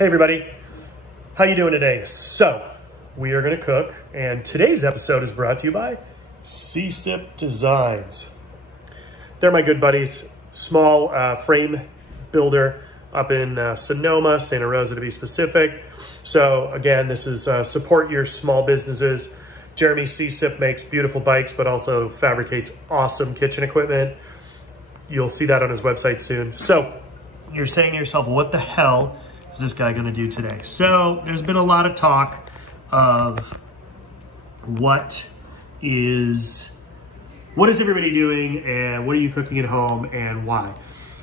Hey everybody, how you doing today? So, we are gonna cook, and today's episode is brought to you by CSIP Designs. They're my good buddies, small frame builder up in Sonoma, Santa Rosa to be specific. So again, this is support your small businesses. Jeremy CSIP makes beautiful bikes, but also fabricates awesome kitchen equipment. You'll see that on his website soon. So you're saying to yourself, what the hell is this guy gonna do today? So there's been a lot of talk of what is everybody doing and what are you cooking at home and why?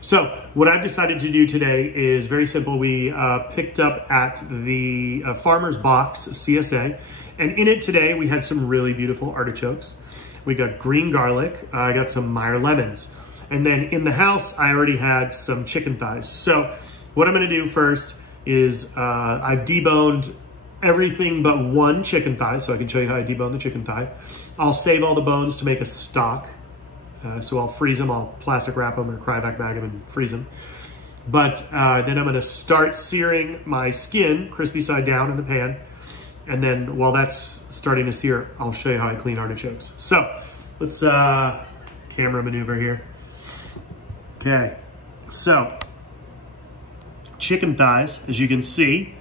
So what I've decided to do today is very simple. We picked up at the Farmer's Box CSA, and in it today we had some really beautiful artichokes. We got green garlic, I got some Meyer lemons. And then in the house, I already had some chicken thighs. So what I'm gonna do first is I've deboned everything but one chicken thigh, so I can show you how I debone the chicken thigh. I'll save all the bones to make a stock. So I'll freeze them, I'll plastic wrap them or cryovac bag them and freeze them. But then I'm gonna start searing my skin, crispy side down in the pan. And then while that's starting to sear, I'll show you how I clean artichokes. So let's camera maneuver here. Okay, so chicken thighs, as you can see,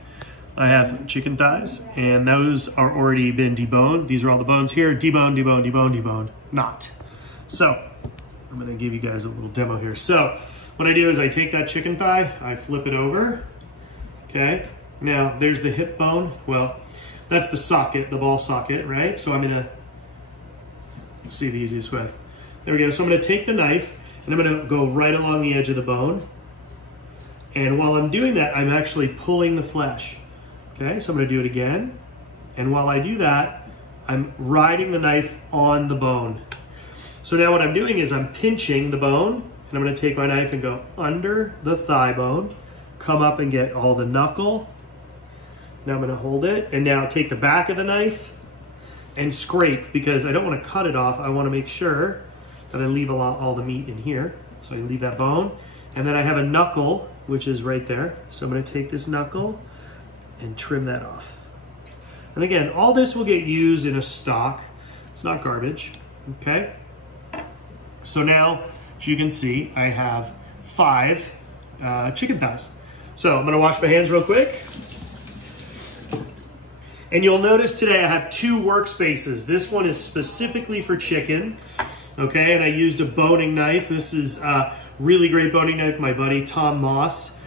I have chicken thighs and those are already been deboned. These are all the bones here, deboned, deboned, deboned, deboned, not. So I'm gonna give you guys a little demo here. So what I do is I take that chicken thigh, I flip it over, okay? Now there's the hip bone. Well, that's the socket, the ball socket, right? So I'm gonna, let's see the easiest way. There we go, so I'm gonna take the knife and I'm gonna go right along the edge of the bone. And while I'm doing that, I'm actually pulling the flesh. Okay, so I'm gonna do it again. And while I do that, I'm riding the knife on the bone. So now what I'm doing is I'm pinching the bone, and I'm gonna take my knife and go under the thigh bone, come up and get all the knuckle. Now I'm gonna hold it, and now take the back of the knife and scrape, because I don't wanna cut it off. I wanna make sure that I leave all the meat in here. So I leave that bone. And then I have a knuckle, which is right there. So I'm gonna take this knuckle and trim that off. And again, all this will get used in a stock. It's not garbage, okay? So now, as you can see, I have 5 chicken thighs. So I'm gonna wash my hands real quick. And you'll notice today I have 2 workspaces. This one is specifically for chicken, okay? And I used a boning knife. This is a really great boning knife, my buddy Tom Moss.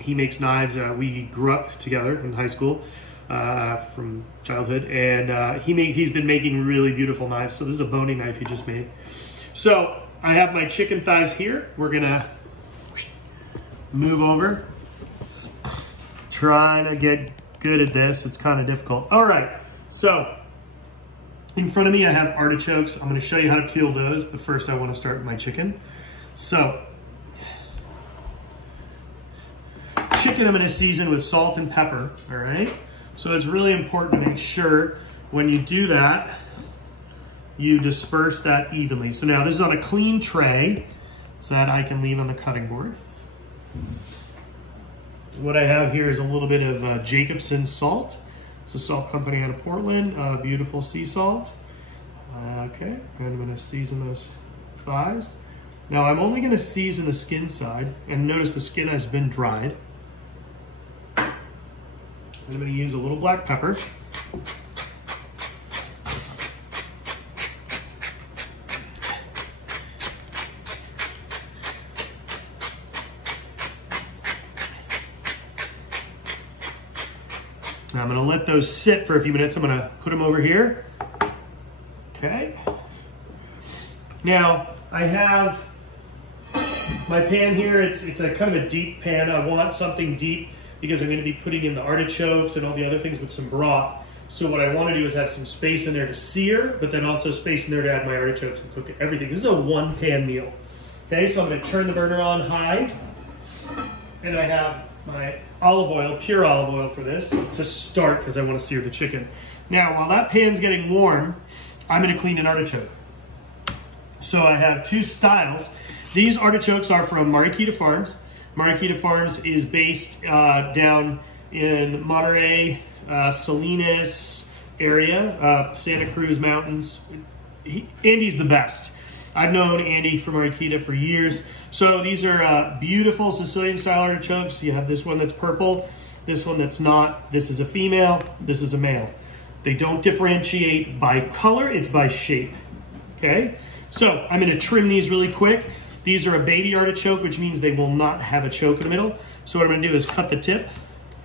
He makes knives. We grew up together in high school from childhood, and he's been making really beautiful knives. So this is a boning knife he just made. So I have my chicken thighs here. We're gonna move over. Trying to get good at this. It's kind of difficult. All right, so in front of me I have artichokes. I'm gonna show you how to peel those, but first I wanna start with my chicken. So chicken I'm gonna season with salt and pepper, all right? So it's really important to make sure when you do that, you disperse that evenly. So now this is on a clean tray so that I can leave on the cutting board. What I have here is a little bit of Jacobsen salt. It's a salt company out of Portland, beautiful sea salt. Okay, and I'm gonna season those thighs. Now I'm only gonna season the skin side, and notice the skin has been dried. And I'm gonna use a little black pepper. Now I'm gonna let those sit for a few minutes. I'm gonna put them over here. Okay. Now I have my pan here. It's a kind of a deep pan. I want something deep because I'm gonna be putting in the artichokes and all the other things with some broth. So what I wanna do is have some space in there to sear, but then also space in there to add my artichokes and cook everything. This is a 1-pan meal. Okay, so I'm gonna turn the burner on high, and I have my olive oil, pure olive oil for this, to start because I want to sear the chicken. Now, while that pan's getting warm, I'm going to clean an artichoke. So I have 2 styles. These artichokes are from Mariquita Farms. Mariquita Farms is based down in Monterey, Salinas area, Santa Cruz Mountains. Andy's the best. I've known Andy from Mariquita for years. So these are beautiful Sicilian style artichokes. You have this one that's purple, this one that's not. This is a female, this is a male. They don't differentiate by color, it's by shape. Okay, so I'm gonna trim these really quick. These are a baby artichoke, which means they will not have a choke in the middle. So what I'm gonna do is cut the tip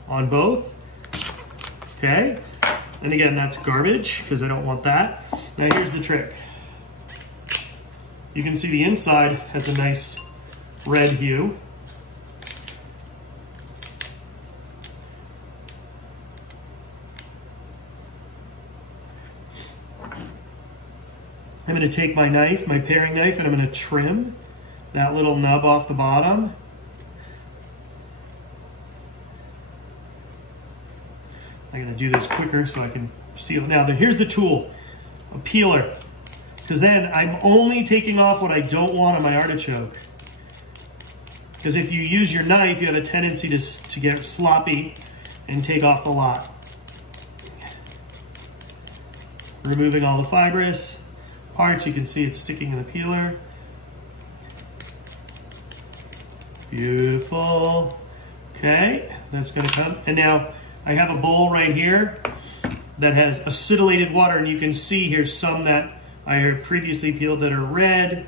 on both. Okay, and again, that's garbage because I don't want that. Now here's the trick. You can see the inside has a nice red hue. I'm going to take my knife, my paring knife, and I'm going to trim that little nub off the bottom. I'm going to do this quicker so I can seal it. Now, here's the tool, a peeler, because then I'm only taking off what I don't want on my artichoke. Because if you use your knife, you have a tendency to get sloppy and take off the lot. Removing all the fibrous parts, you can see it's sticking in the peeler. Beautiful. Okay, that's gonna come. And now I have a bowl right here that has acidylated water, and you can see here's some that I had previously peeled that are red,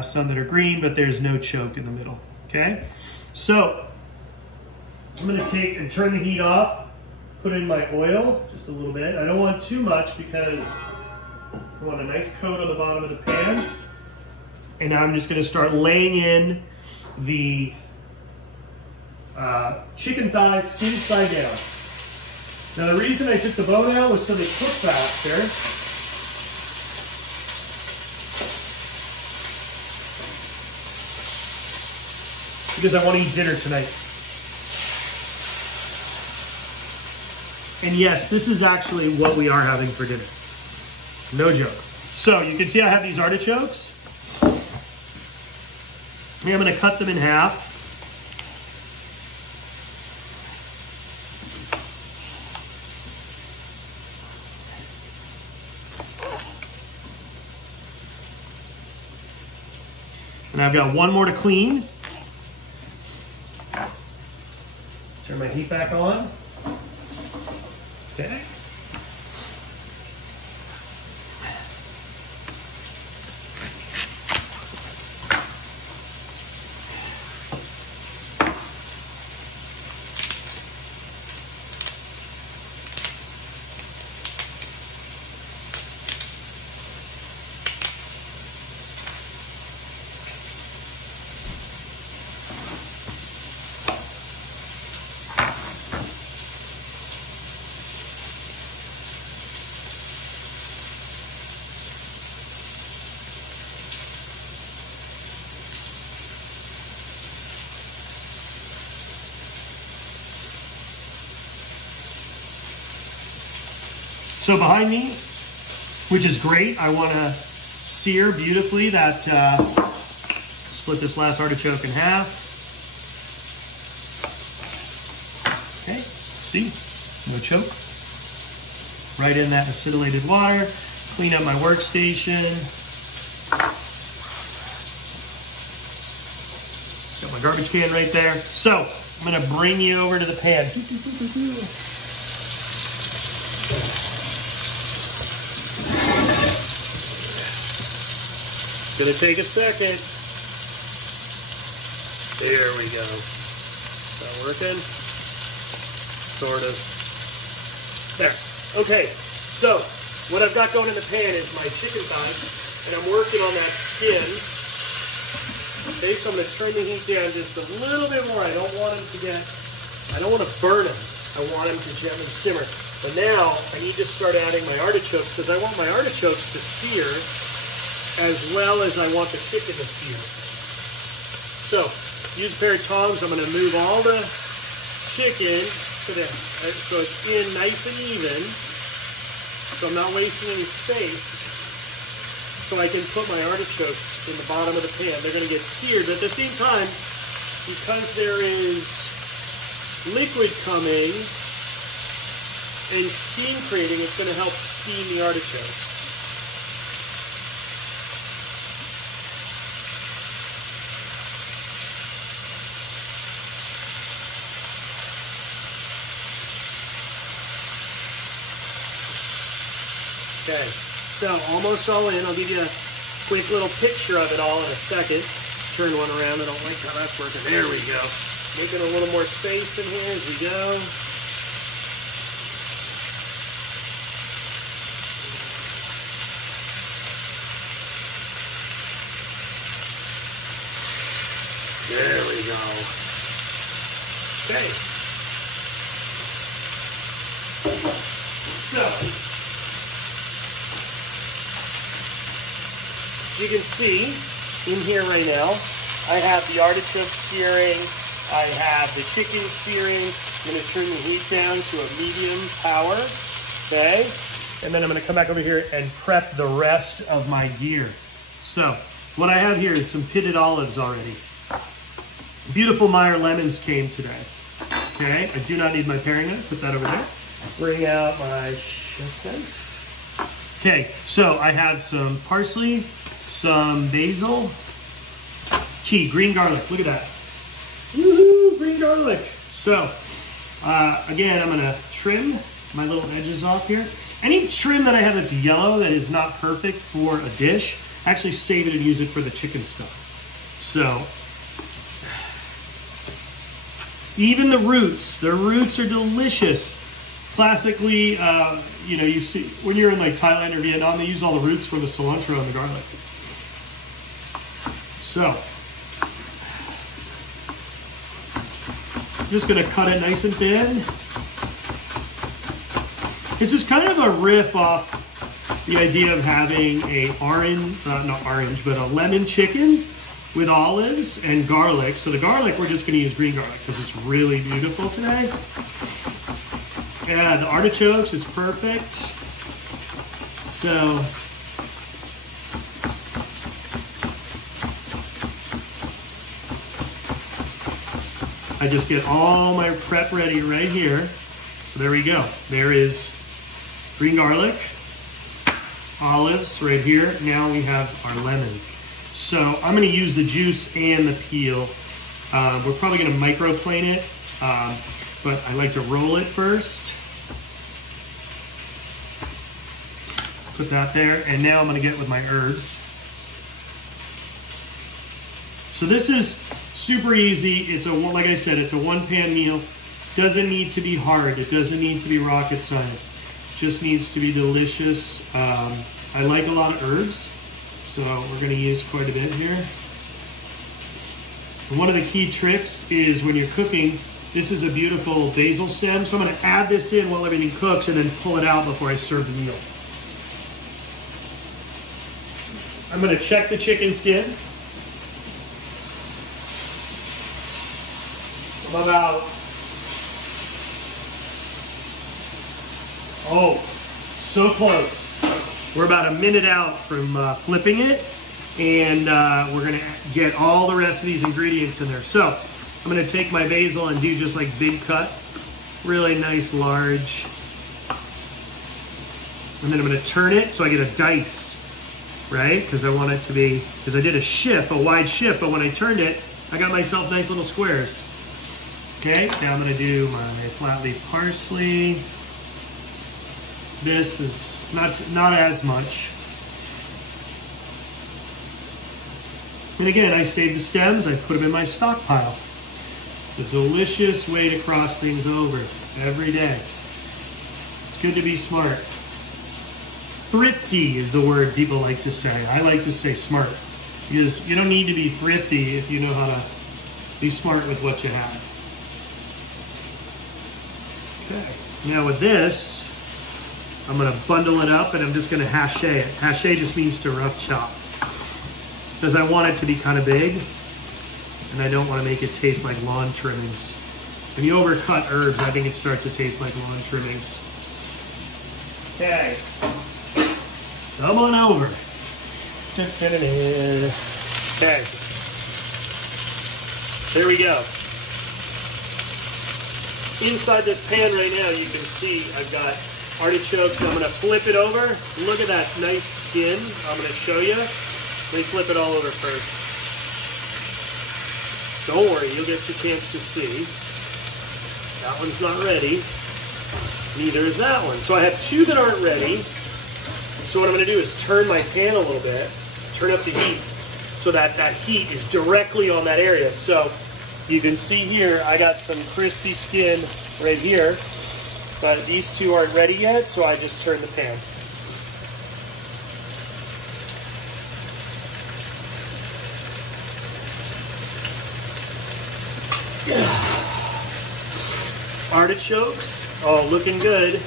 some that are green, but there's no choke in the middle. Okay, so I'm gonna take and turn the heat off, put in my oil, just a little bit. I don't want too much because I want a nice coat on the bottom of the pan. And now I'm just gonna start laying in the chicken thighs skin side down. Now the reason I took the bone out was so they cook faster. Because I want to eat dinner tonight. And yes, this is actually what we are having for dinner. No joke. So you can see I have these artichokes. And I'm going to cut them in half. And I've got one more to clean. Turn my heat back on. Okay. So behind me, which is great, I want to sear beautifully that, split this last artichoke in half. Okay, see, no choke. Right in that acidylated water. Clean up my workstation. Got my garbage can right there. So I'm gonna bring you over to the pan. Gonna take a second. There we go. Is that working? Sort of. There. Okay, so what I've got going in the pan is my chicken thighs, and I'm working on that skin. Okay, so I'm gonna turn the heat down just a little bit more. I don't want to burn them. I want them to gently simmer. But now I need to start adding my artichokes because I want my artichokes to sear as well as I want the chicken to sear. So, use a pair of tongs. I'm going to move all the chicken so it's in nice and even, so I'm not wasting any space, so I can put my artichokes in the bottom of the pan. They're going to get seared, but at the same time, because there is liquid coming and steam creating, it's going to help steam the artichokes. Okay, so almost all in. I'll give you a quick little picture of it all in a second. Turn one around. I don't like how that's working. There we go. Making a little more space in here as we go. There we go. Okay. So, as you can see in here right now, I have the artichoke searing, I have the chicken searing. I'm going to turn the heat down to a medium power, okay? And then I'm going to come back over here and prep the rest of my gear. So, what I have here is some pitted olives already. Beautiful Meyer lemons came today, okay? I do not need my paring knife, put that over there. Bring out my chef. Okay, so I have some parsley, some basil, key, green garlic. Look at that. Woohoo, green garlic. So, again, I'm gonna trim my little edges off here. Any trim that I have that's yellow that is not perfect for a dish, actually save it and use it for the chicken stuff. So, even the roots are delicious. Classically, you know, you see when you're in like Thailand or Vietnam, they use all the roots for the cilantro and the garlic. So, I'm just gonna cut it nice and thin. This is kind of a riff off the idea of having a a lemon chicken with olives and garlic. So the garlic, we're just gonna use green garlic because it's really beautiful today. Yeah, the artichokes is perfect. So, I just get all my prep ready right here. So there we go. There is green garlic, olives right here. Now we have our lemon. So I'm going to use the juice and the peel. We're probably going to microplane it, but I like to roll it first. Put that there, and now I'm going to get with my herbs. So this is super easy. It's like I said, it's a one-pan meal. Doesn't need to be hard. It doesn't need to be rocket science. Just needs to be delicious. I like a lot of herbs, so we're going to use quite a bit here. And one of the key tricks is when you're cooking, this is a beautiful basil stem, so I'm going to add this in while everything cooks and then pull it out before I serve the meal. I'm going to check the chicken skin. I'm about, oh, so close. We're about a minute out from flipping it, and we're going to get all the rest of these ingredients in there. So I'm going to take my basil and do just like big cut, really nice large. And then I'm going to turn it so I get a dice. Right? Because I want it to be, because I did a wide shift, but when I turned it, I got myself nice little squares. Okay, now I'm going to do my flat leaf parsley. This is not as much. And again, I save the stems, I put them in my stockpile. It's a delicious way to cross things over every day. It's good to be smart. Thrifty is the word people like to say. I like to say smart, because you don't need to be thrifty if you know how to be smart with what you have. Okay, now with this, I'm going to bundle it up and I'm just going to haché it. Haché just means to rough chop, because I want it to be kind of big and I don't want to make it taste like lawn trimmings. When you overcut herbs, I think it starts to taste like lawn trimmings. Okay. Come on over. Okay. There we go. Inside this pan right now, you can see I've got artichokes. I'm going to flip it over. Look at that nice skin. I'm going to show you. Let me flip it all over first. Don't worry, you'll get your chance to see. That one's not ready. Neither is that one. So I have two that aren't ready. So what I'm going to do is turn my pan a little bit, turn up the heat, so that that heat is directly on that area. So you can see here, I got some crispy skin right here, but these two aren't ready yet, so I just turned the pan. Artichokes, oh, looking good.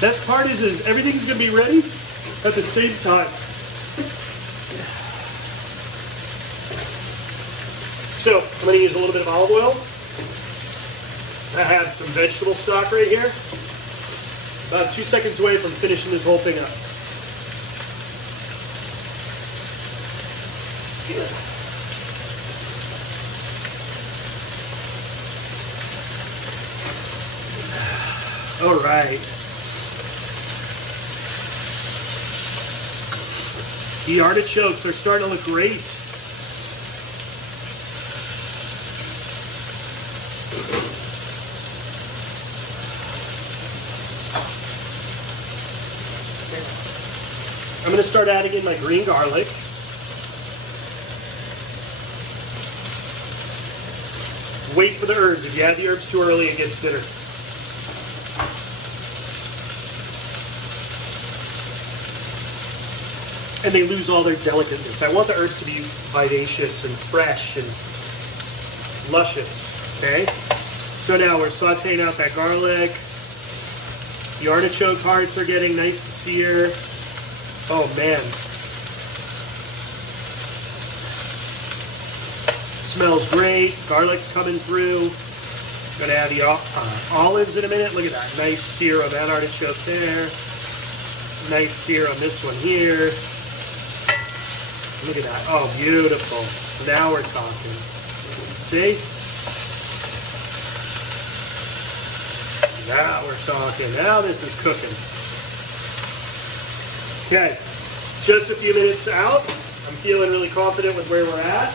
Best part is everything's gonna be ready at the same time. So I'm gonna use a little bit of olive oil. I have some vegetable stock right here. About 2 seconds away from finishing this whole thing up. All right. The artichokes are starting to look great. I'm going to start adding in my green garlic. Wait for the herbs. If you add the herbs too early, it gets bitter. And they lose all their delicateness. I want the herbs to be vivacious and fresh and luscious, okay? So now we're sauteing out that garlic. The artichoke hearts are getting nice to sear. Oh man. Smells great. Garlic's coming through. Gonna add the olives in a minute. Look at that. Nice sear on that artichoke there. Nice sear on this one here. Look at that. Oh, beautiful. Now we're talking. See? Now we're talking. Now this is cooking. Okay. Just a few minutes out. I'm feeling really confident with where we're at.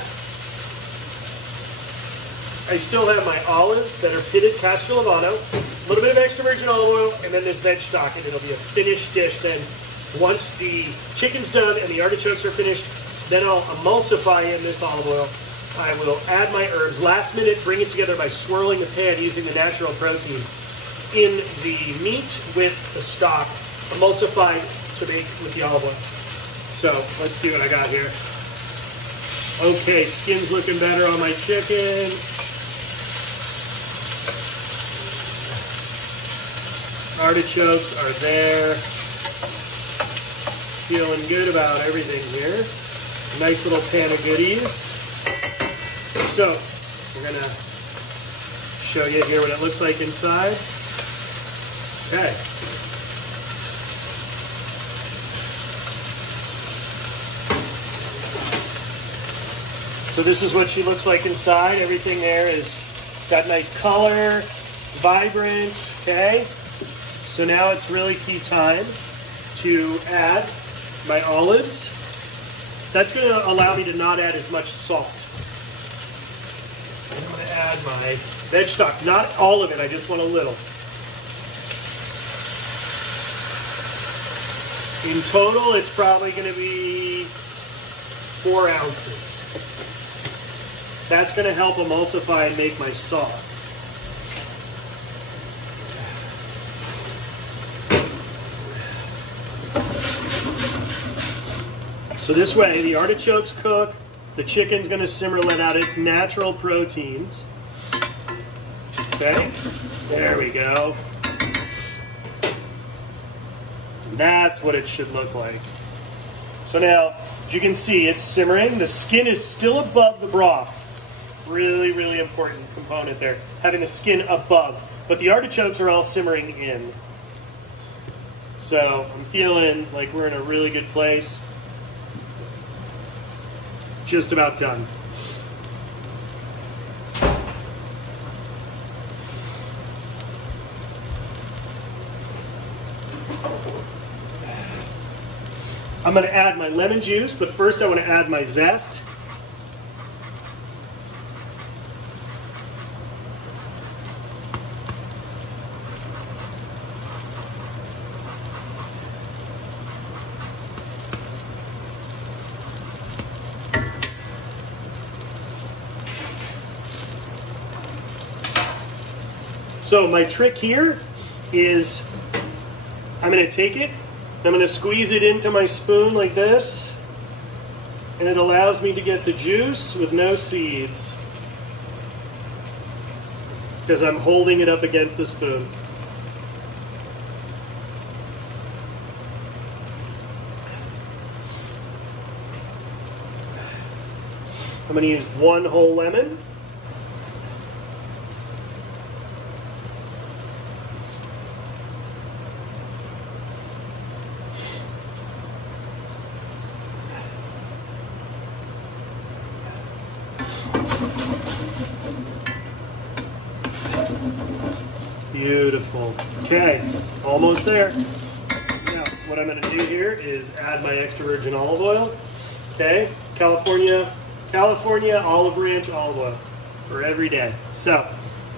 I still have my olives that are pitted Castro Lavano, a little bit of extra virgin olive oil, and then this veg stock, and it'll be a finished dish. Then once the chicken's done and the artichokes are finished, then I'll emulsify in this olive oil. I will add my herbs. Last minute, bring it together by swirling the pan using the natural protein in the meat with the stock, emulsified to make with the olive oil. So let's see what I got here. Okay, skin's looking better on my chicken. Artichokes are there. Feeling good about everything here. Nice little pan of goodies. So, we're gonna show you here what it looks like inside. Okay. So this is what she looks like inside. Everything there is got nice color, vibrant, okay? So now it's really key time to add my olives. That's going to allow me to not add as much salt. I'm going to add my veg stock. Not all of it, I just want a little. In total, it's probably going to be 4 ounces. That's going to help emulsify and make my sauce. So this way, the artichokes cook, the chicken's gonna simmer, let out its natural proteins. Okay, there we go. That's what it should look like. So now, as you can see, it's simmering. The skin is still above the broth. Really, really important component there, having the skin above. But the artichokes are all simmering in. So I'm feeling like we're in a really good place. Just about done. I'm going to add my lemon juice, but first I want to add my zest. So my trick here is I'm going to take it, I'm going to squeeze it into my spoon like this, and it allows me to get the juice with no seeds because I'm holding it up against the spoon. I'm going to use 1 whole lemon. Beautiful. Okay, almost there. Now, what I'm going to do here is add my extra virgin olive oil. Okay, California olive ranch olive oil for every day. So,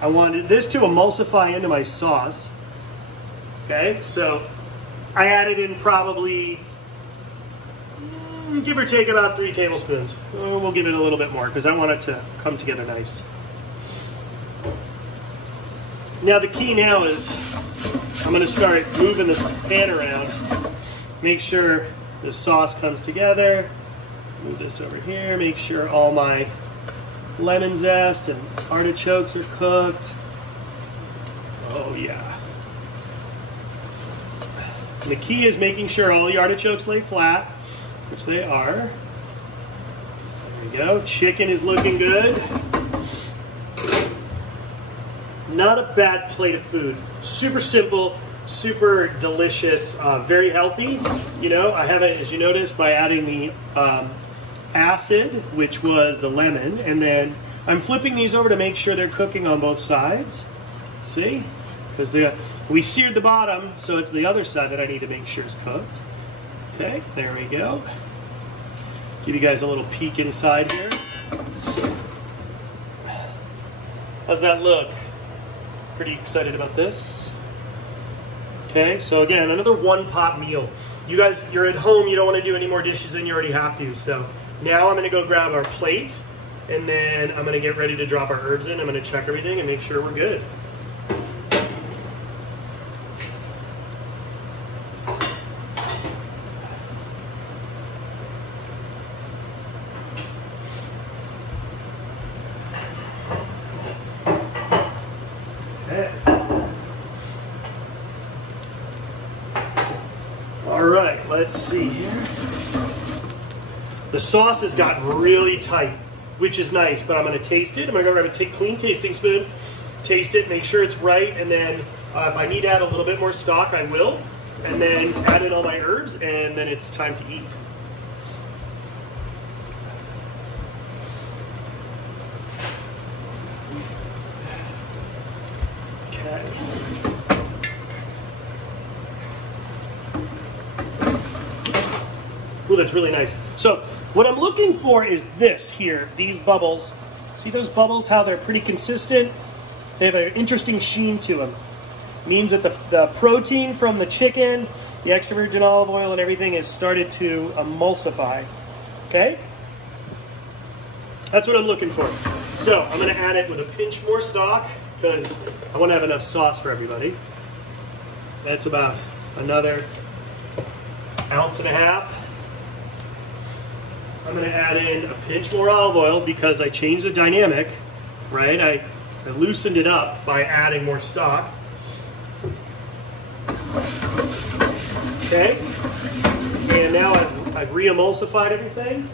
I wanted this to emulsify into my sauce. Okay, so I added in probably, give or take about 3 tablespoons. We'll give it a little bit more because I want it to come together nice. Now the key now is I'm going to start moving this pan around, make sure the sauce comes together. Move this over here, make sure all my lemon zest and artichokes are cooked. Oh yeah. And the key is making sure all the artichokes lay flat, which they are. There we go. Chicken is looking good. Not a bad plate of food. Super simple, super delicious, very healthy. You know, I have it, as you noticed, by adding the acid, which was the lemon, and then I'm flipping these over to make sure they're cooking on both sides. See? Because we seared the bottom, so it's the other side that I need to make sure is cooked. Okay, there we go. Give you guys a little peek inside here. How's that look? Pretty excited about this. Okay, so again, another 1-pot meal. You guys, you're at home, you don't want to do any more dishes than you already have to. So now I'm going to go grab our plate, and then I'm going to get ready to drop our herbs in. I'm going to check everything and make sure we're good. Alright, let's see here. The sauce has gotten really tight, which is nice, but I'm going to taste it. I'm going to go grab a clean tasting spoon, taste it, make sure it's right, and then if I need to add a little bit more stock, I will. And then add in all my herbs, and then it's time to eat. Okay. Ooh, that's really nice. So what I'm looking for is this here, these bubbles. See those bubbles, how they're pretty consistent? They have an interesting sheen to them. Means that the protein from the chicken, the extra virgin olive oil and everything has started to emulsify. Okay? That's what I'm looking for. So I'm going to add it with a pinch more stock because I want to have enough sauce for everybody. That's about another 1.5 ounces. I'm going to add in a pinch more olive oil because I changed the dynamic, right? I loosened it up by adding more stock. Okay, and now I've re-emulsified everything,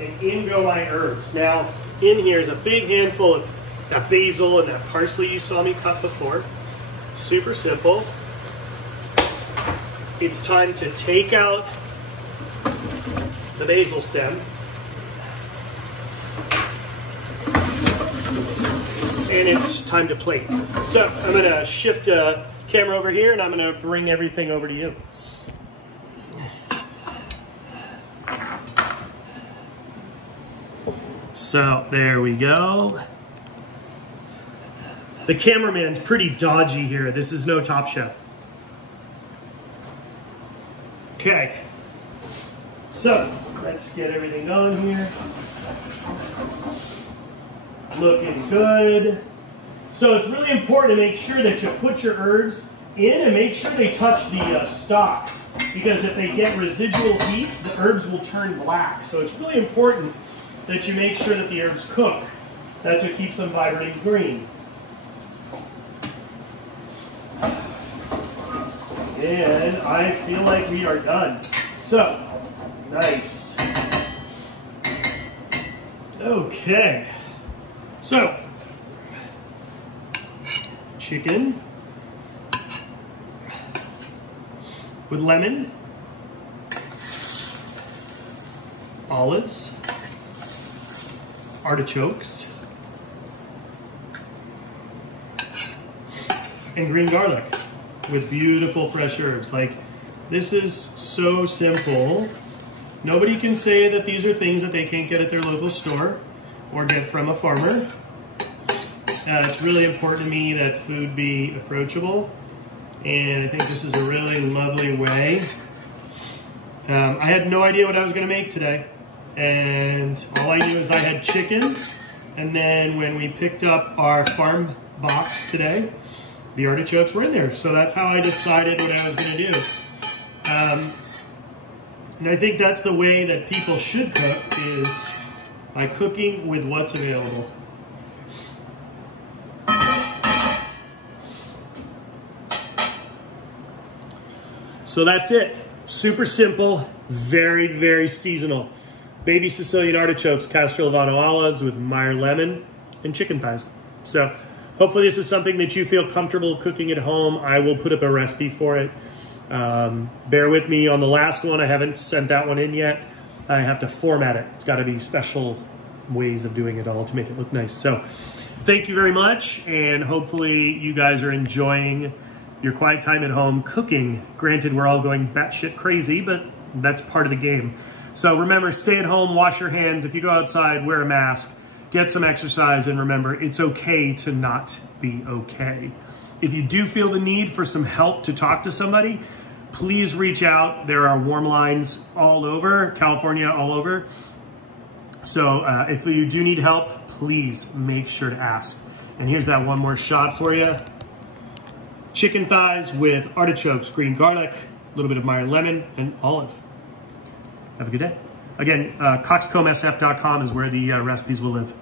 and in go my herbs. Now, in here is a big handful of that basil and that parsley you saw me cut before. Super simple. it's time to take out the basil stem. And it's time to plate. So I'm gonna shift the camera over here and I'm gonna bring everything over to you. So there we go. The cameraman's pretty dodgy here. This is no Top Chef. Okay. So let's get everything going here. Looking good. So it's really important to make sure that you put your herbs in and make sure they touch the stock, because if they get residual heat, the herbs will turn black. So it's really important that you make sure that the herbs cook. That's what keeps them vibrant and green. And I feel like we are done. So, nice. Okay. So, chicken with lemon, olives, artichokes, and green garlic with beautiful fresh herbs. Like, this is so simple. Nobody can say that these are things that they can't get at their local store or get from a farmer. It's really important to me that food be approachable, and I think this is a really lovely way. I had no idea what I was going to make today, and all I knew is I had chicken, and then when we picked up our farm box today, the artichokes were in there, so that's how I decided what I was going to do. And I think that's the way that people should cook, is by cooking with what's available. So that's it. Super simple, very, very seasonal. Baby Sicilian artichokes, Castro-Lavano olives with Meyer lemon, and chicken thighs. So hopefully this is something that you feel comfortable cooking at home. I will put up a recipe for it. Bear with me on the last one. I haven't sent that one in yet. I have to format it. It's got to be special ways of doing it all to make it look nice. So thank you very much, and hopefully you guys are enjoying your quiet time at home cooking. Granted, we're all going batshit crazy, but that's part of the game. So remember, stay at home, wash your hands. If you go outside, wear a mask, get some exercise, and remember, it's okay to not be okay. If you do feel the need for some help to talk to somebody, please reach out. There are warm lines all over, California, all over. So if you do need help, please make sure to ask. And here's that one more shot for you. Chicken thighs with artichokes, green garlic, a little bit of Meyer lemon, and olive. Have a good day. Again, coxcombsf.com is where the recipes will live.